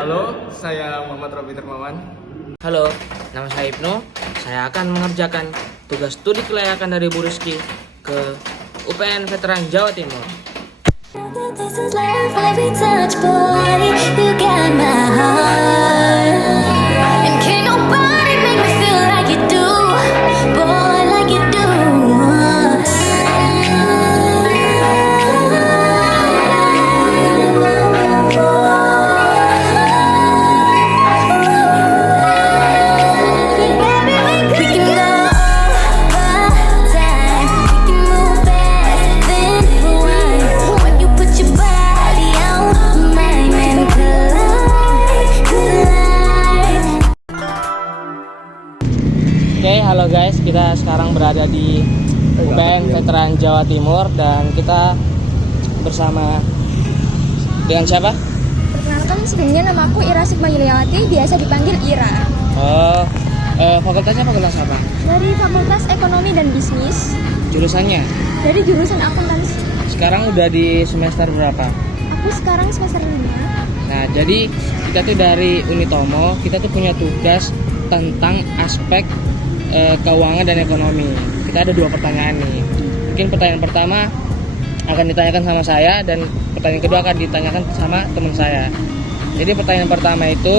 Halo, saya Muhammad Robi Termawan. Halo, nama saya Ibnu. Saya akan mengerjakan tugas studi kelayakan dari Bu Rizky ke UPN Veteran Jawa Timur. This is love, every touch, boy, you got my heart. And can't nobody make me feel like you do, boy, like you do. We can go over time, we can move fast, then rewind. When you put your body on mine and collide. Oke, halo guys, kita sekarang berada di UPN Veteran Jawa Timur dan kita bersama dengan siapa? Perkenalkan, sebelumnya nama aku Ira Sukma Yuliawati, biasa dipanggil Ira. Oh, fakultasnya fakultas apa? Dari Fakultas Ekonomi dan Bisnis, Jurusannya? dari jurusan akuntansi. Sekarang udah di semester berapa? Aku sekarang semester 5. Nah, jadi kita tuh dari Unitomo, kita tuh punya tugas tentang aspek keuangan dan ekonomi. Kita ada 2 pertanyaan nih. Mungkin pertanyaan pertama akan ditanyakan sama saya dan pertanyaan kedua akan ditanyakan sama teman saya. Jadi pertanyaan pertama itu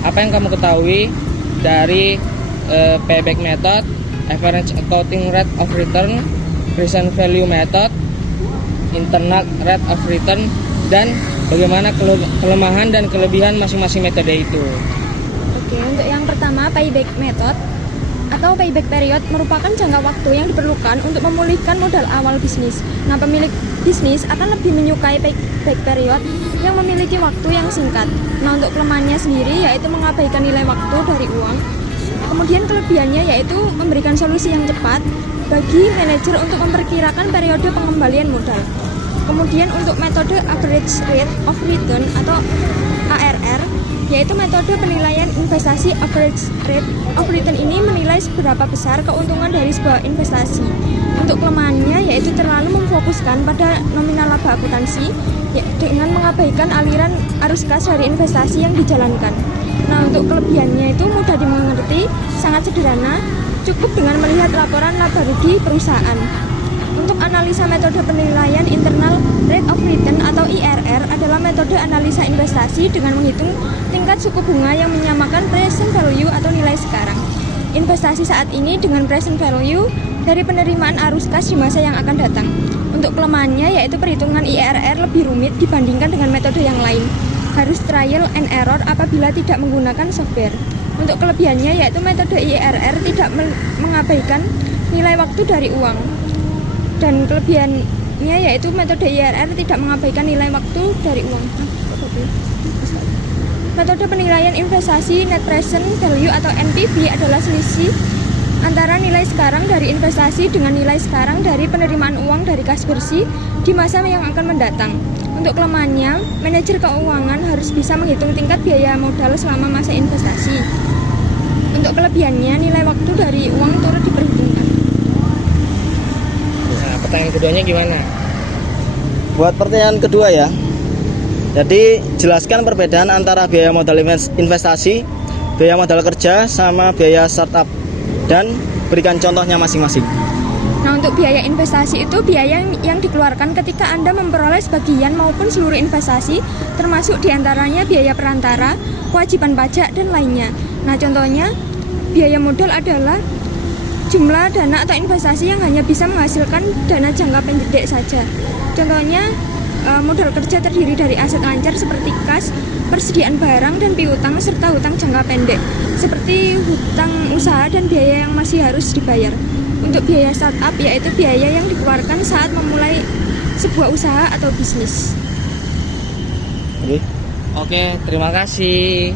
apa yang kamu ketahui dari payback method, average accounting rate of return, present value method, internal rate of return, dan bagaimana kelemahan dan kelebihan masing-masing metode itu. Oke, untuk yang pertama, payback method atau payback period merupakan jangka waktu yang diperlukan untuk memulihkan modal awal bisnis. Nah, pemilik bisnis akan lebih menyukai payback period yang memiliki waktu yang singkat. Nah, untuk kelemahannya sendiri yaitu mengabaikan nilai waktu dari uang. Kemudian kelebihannya yaitu memberikan solusi yang cepat bagi manajer untuk memperkirakan periode pengembalian modal. Kemudian untuk metode average rate of return atau ARR, yaitu metode penilaian investasi. Average rate of return ini menilai seberapa besar keuntungan dari sebuah investasi. Untuk kelemahannya yaitu terlalu memfokuskan pada nominal laba akuntansi dengan mengabaikan aliran arus kas dari investasi yang dijalankan. Nah, untuk kelebihannya itu mudah dimengerti, sangat sederhana, cukup dengan melihat laporan laba rugi perusahaan. Untuk analisa metode penilaian internal rate of return atau IRR adalah metode analisa investasi dengan menghitung tingkat suku bunga yang menyamakan present value atau nilai sekarang investasi saat ini dengan present value dari penerimaan arus kas di masa yang akan datang. Untuk kelemahannya yaitu perhitungan IRR lebih rumit dibandingkan dengan metode yang lain. Harus trial and error apabila tidak menggunakan software. Untuk kelebihannya yaitu metode IRR tidak mengabaikan nilai waktu dari uang. Dan kelebihannya yaitu metode IRR tidak mengabaikan nilai waktu dari uang. Metode penilaian investasi net present value atau NPV adalah selisih antara nilai sekarang dari investasi dengan nilai sekarang dari penerimaan uang dari kas bersih di masa yang akan mendatang. Untuk kelemahannya, manajer keuangan harus bisa menghitung tingkat biaya modal selama masa investasi. Untuk kelebihannya, nilai waktu dari uang turut diperhitungkan. Nah, pertanyaan keduanya gimana? Buat pertanyaan kedua ya. Jadi jelaskan perbedaan antara biaya modal investasi, biaya modal kerja, sama biaya startup dan berikan contohnya masing-masing. Nah, untuk biaya investasi itu biaya yang dikeluarkan ketika Anda memperoleh sebagian maupun seluruh investasi, termasuk diantaranya biaya perantara, kewajiban pajak, dan lainnya. Nah, contohnya biaya modal adalah jumlah dana atau investasi yang hanya bisa menghasilkan dana jangka pendek saja. Contohnya modal kerja terdiri dari aset lancar seperti kas, persediaan barang dan piutang serta hutang jangka pendek seperti hutang usaha dan biaya yang masih harus dibayar. Untuk biaya startup yaitu biaya yang dikeluarkan saat memulai sebuah usaha atau bisnis. Oke, terima kasih.